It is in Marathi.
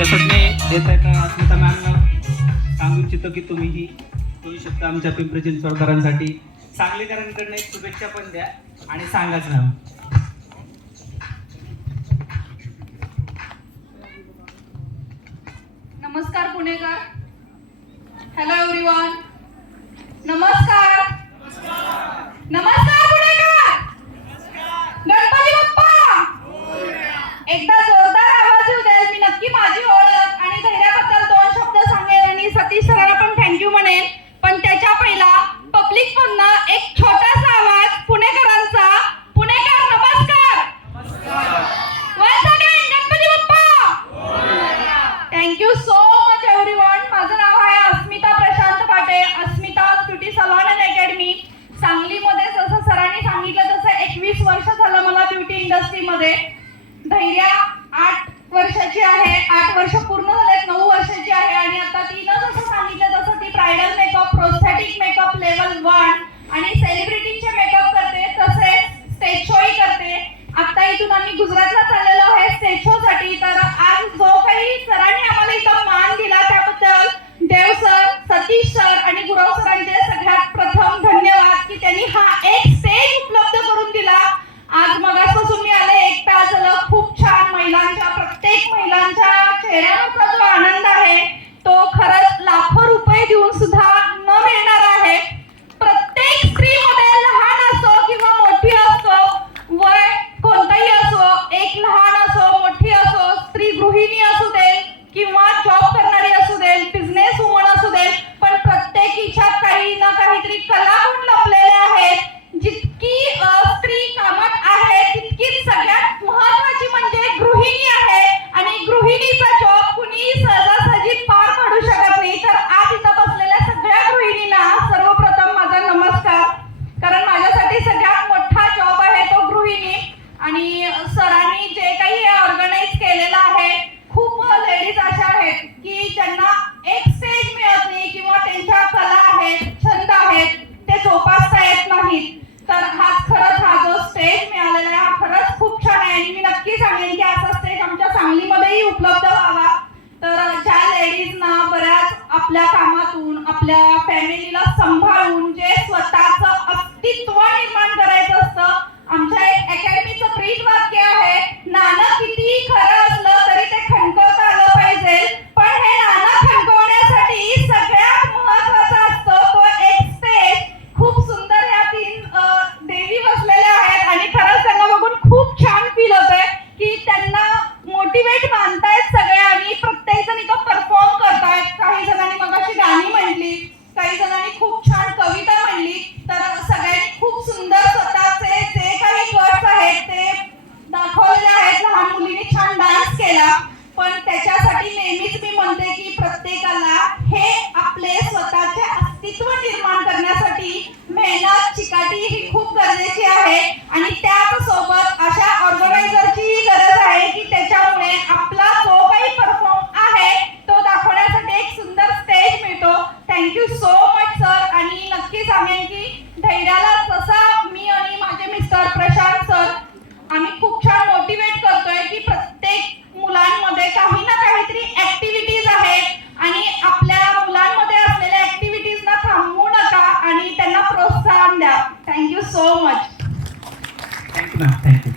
तसंच मी देत आहेत अस्मिता मॅमनं सांगू इच्छितो की तुम्हीही करू शकता आमच्या पिंपरी चिंचवडकरांसाठी. सांगलीकरांकडनं एक शुभेच्छा पण द्या आणि सांगाच मॅम. नमस्कार पुणेकर. Hello everyone. नमस्कार नमस्कार पुणेकर. गणपती बाप्पा. एकदा जोरदार आवाज येऊ द्याल. मी नक्की माझी ओळख आणि धैर्याबद्दल 2 शब्द सांगेन आणि सतीश सरांना पण थँक्यू म्हणेन. पण त्याच्या पहिला पब्लिक मधनं एक छोटासा आवाज पुणेकरांचा. पुणेकर नमस्कार. Once again Ganpati Bappa. Thank you so much everyone. माझं नाव आहे Asmita Prashant Pate. Asmita beauty salon and academy सांगलीमध्ये. जसं सरांनी सांगितलं तसं 21 वर्ष झालं मला ब्युटी इंडस्ट्रीमध्ये. धैर्या 8 वर्षाची आहे. 8 वर्ष पूर्ण झालेत. 9 वर्षाची आहे आणि आता तिनं जसं सांगितलं तसं ती bridal makeup, prosthetic makeup level 1 आणि सेलिब्रिटीचे मेकअप करते. तसेच स्टेज शोही करते. आता इथून आम्ही गुजरातला चाललेलो आहे स्टेज शो साठी. तर आज जो काही सरांनी आम्हाला इथं मान दिला त्याबद्दल देव सर, सतीश सर आणि गुरव सरांचे सगळ्यात प्रथम धन्यवाद की त्यांनी हा एक स्टेज उपलब्ध करून दिला. आज मगासपासून मी आले 1 तास झालं. खूप छान महिलांच्या, प्रत्येक महिलांच्या चेहऱ्यावरचा जो आनंद आहे तो खरंच लाखो रुपये देऊन सुद्धा न मिळणार आहे. प्रत्येक स्त्रीमध्ये लहान असो किंवा मोठी असो, वय कोणताही असो, एक लहान असो मोठी असो, स्त्री गृहिणी असू दे किंवा जॉब करणारी असू दे, बिझनेस वुमन असू दे, पण प्रत्येकीच्या काही ना काहीतरी कलागुण लपलेले आहेत. जितकी स्त्री कामात आहे तितकीच सगळ्यात महत्त्वाची म्हणजे गृहिणी आहे आणि गृहिणीचा जॉब कुणी सहजासहजी पार पाडू शकत नाही. तर आज इथं बसलेल्या सगळ्या गृहिणींना सर्वप्रथम माझा नमस्कार. कारण माझ्यासाठी सगळ्यात मोठा जॉब आहे तो गृहिणी. आणि सरांनी जे काही ऑर्गनाइज केलेलं आहे, खूप लेडीज अशा आहेत की ज्यांना एक स्टेज मिळत नाही किंवा त्यांच्या कला आहेत, छंद आहेत, ते जोपासता येत नाहीत. तर खरंच हा जो स्टेज मिळालेला आहे हा खरंच खूप छान आहे आणि मी नक्की सांगेन की असा स्टेज आमच्या सांगलीमध्येही उपलब्ध व्हावा. तर ज्या लेडीजना बऱ्याच आपल्या कामातून आपल्या फॅमिलीला सांभाळून जे स्वतःचं अस्तित्व निर्माण करायचं असतं, आमच्या एक अकॅडमीचं ब्रीद वाक्य आहे, नाणं किती खरं असलं तरी ते खणकवता आलं पाहिजे. पण हे नाणं खणकवण्यासाठी सगळ्यात महत्त्वाचा असतो तो एक स्टेज. खूप सुंदर ह्या 3 देवी बसलेल्या आहेत आणि खरंच त्यांना बघून खूप छान फील होतंय की त्यांना मोटिवेट मानतायत सगळे आणि प्रत्येक जण इथं परफॉर्म करतायत. काही जणांनी मगाशी गाणी म्हणली, काही जणांनी खूप छान कविता म्हणली. तर सगळ्यांनी खूप सुंदर स्वतःचे जे काही गट्स आहेत ते दाखवलेले आहेत. लहान मुलींनी छान डान्स केला. पण त्याच्यासाठी नेहमीच मी म्हणते की प्रत्येकाला हे आपले स्वतःचे अस्तित्व निर्माण करण्यासाठी मेहनत, चिकाटी ही खूप गरजेची आहे आणि त्याचसोबत अशा ऑर्गनायझरची गरज आहे की त्याच्यामुळे आपला जो काही परफॉर्म आहे तो दाखवण्यासाठी एक सुंदर स्टेज मिळतो. Thank you so much sir. आणि नक्की सांगेन की धैर्याला जसा मी आणि माझे मिस्टर प्रशांत सर आम्ही खूप छान मोटिवेट करतोय की प्रत्येक मुलांमध्ये काही ना काहीतरी ऍक्टिव्हिटीज आहेत आणि आपल्या मुलांमध्ये असलेल्या ऍक्टिव्हिटीजना थांबवू नका आणि त्यांना प्रोत्साहन द्या. Thank you so much. Thank you ma'am. Thank you.